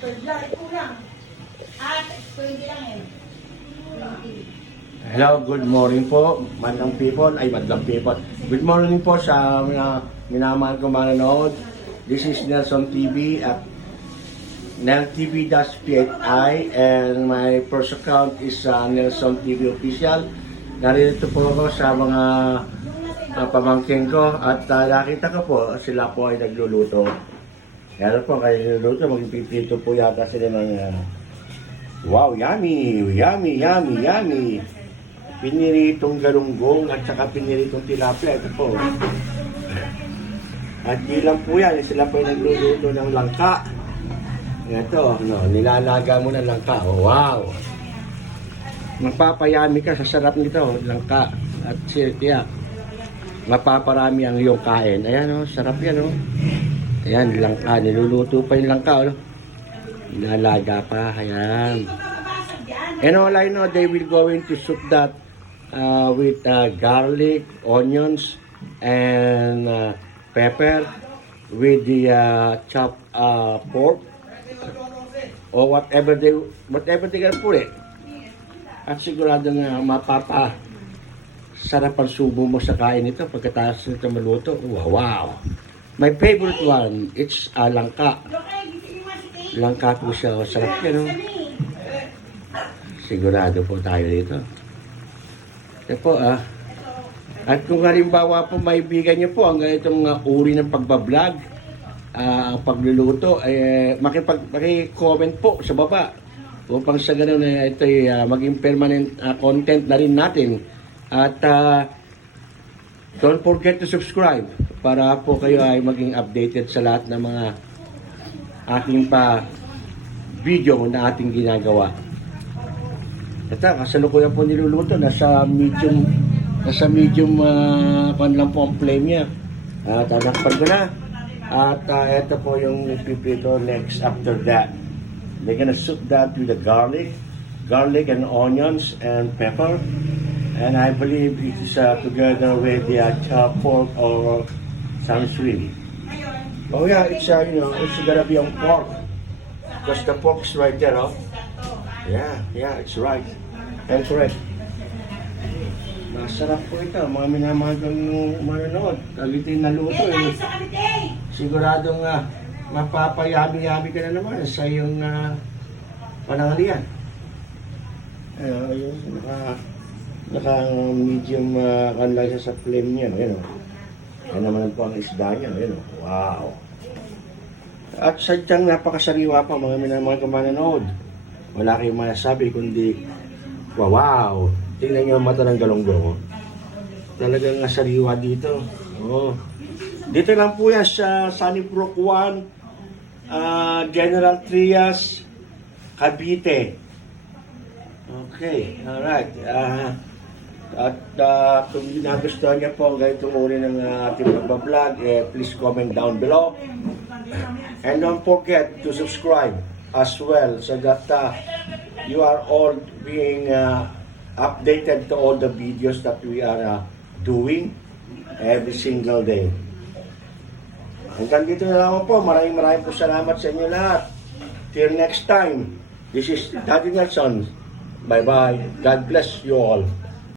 Hello, good morning po, madlang people. Good morning po sa mga minamahal ko manonood. This is Nelson TV at NelTV-PHI and my first account is Nelson TV Official. Narito po ako sa mga pamangkin ko at nakita ko po sila po ay nagluluto. Kaya po kayo nagluluto, magpipito po yata sila ng wow, yummy, yummy, yummy, yummy. Piniritong galunggong at saka piniritong tilapia. Ito po. At di lang po yan, sila po yung nagluluto ng langka. Ito, no, nilalaga mo ng langka. Oh, wow! Mapapayami ka sa sarap nito, langka at sirtiyak. Mapaparami ang iyong kain. Ayan, oh, sarap yan, oh. Ayan, langka. Niluluto pa yung langka, oh. Nilalaga pa, ayan. And all I know, they will going to soup that with garlic, onions, and pepper with the chopped pork or whatever they can put it. At sigurado nga mapapa sarap ang subo mo sa kain ito pagkatapos nito maluto. Wow! My favorite one, it's langka. Langka po siya. Sarap yan, no? Sigurado po tayo dito. Ito po, at kung halimbawa po maibigan niyo po ang ganitong uri ng pagbablog, pagluluto, maki-comment po sa baba upang sa ganun ito maging permanent content na rin natin. At don't forget to subscribe para po kayo ay maging updated sa lahat ng mga ating video na ating ginagawa. Ito, kasalukuyan po niluluto. Nasa medium pan lang po ang flame niya. At tanakpan ko na. At ito po yung pipito next after that. They're gonna soup that with the garlic and onions and pepper. And I believe it is together with the chopped pork or some shrimp. Oh yeah, it's it's gonna be on pork. Because the pork is right there, oh. Yeah, it's right. And correct. Masarap po ito. Mga minamahal kong manonood. Kagitin na luto eh. Siguradong mapapayami-yami ka na naman sa iyong panangalian. Ayun, naka-medium kanlay siya sa flame niya. Ayun, yan naman po ang isda niya. Ayun, wow. At sadyang napakasariwa pa mga minamahal kong manonood. Wala kayong masasabi kundi wow! Tingnan nyo ang mata ng galunggong. Talagang sariwa dito. Oh. Dito lang po yan sa Sunnybrook 1, General Trias, Cavite. Okay, alright. At kung nagustuhan niyo po ang ganitong uri ng ating pagbablog, please comment down below. And don't forget to subscribe as well so that you are all being updated to all the videos that we are doing every single day. Hanggang dito na lang po. Maraming po salamat sa inyo lahat. Till next time, this is Daddy Nelson. Bye-bye. God bless you all.